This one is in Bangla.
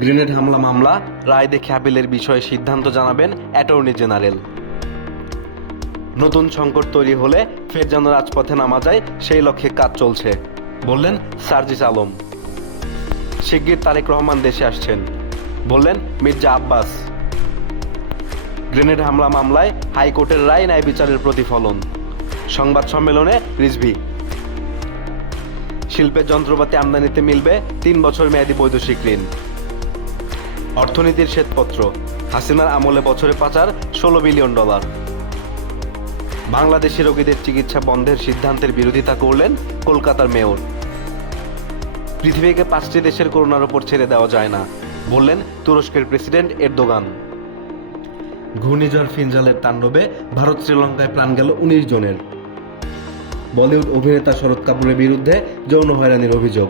গ্রেনেড হামলা মামলা, রায় দেখে আপিলের বিষয়ে সিদ্ধান্ত জানাবেন অ্যাটর্নি জেনারেল। নতুন সংকট তৈরি হলে ফের যেন রাজপথে নামা যায়, সেই লক্ষ্যে কাজ চলছে, বললেন সার্জিস আলম। শিগগির তারেক রহমান দেশে আসছেন, বললেন মির্জা আব্বাস। গ্রেনেড হামলা মামলায় হাইকোর্টের রায়, ন্যায় বিচারের প্রতিফলন, সংবাদ সম্মেলনে রিজভি। শিল্পের যন্ত্রপাতি আমদানিতে মিলবে তিন বছর মেয়াদী বৈদেশিক ঋণ। অর্থনীতির শ্বেতপত্র। হাসিনার আমলে বছরে পাচার ষোলো বিলিয়ন ডলার। বাংলাদেশি রোগীদের চিকিৎসা বন্ধের সিদ্ধান্তের বিরোধিতা করলেন কলকাতার মেয়র। পৃথিবীকে পাঁচটি দেশের করোনার ওপর ছেড়ে দেওয়া যায় না, বললেন তুরস্কের প্রেসিডেন্ট এরদোগান। ঘূর্ণিঝড় ফিনজালের তাণ্ডবে ভারত শ্রীলঙ্কায় প্রাণ গেল উনিশ জনের। বলিউড অভিনেতা শরৎ কাপুরের বিরুদ্ধে যৌন হয়রানির অভিযোগ।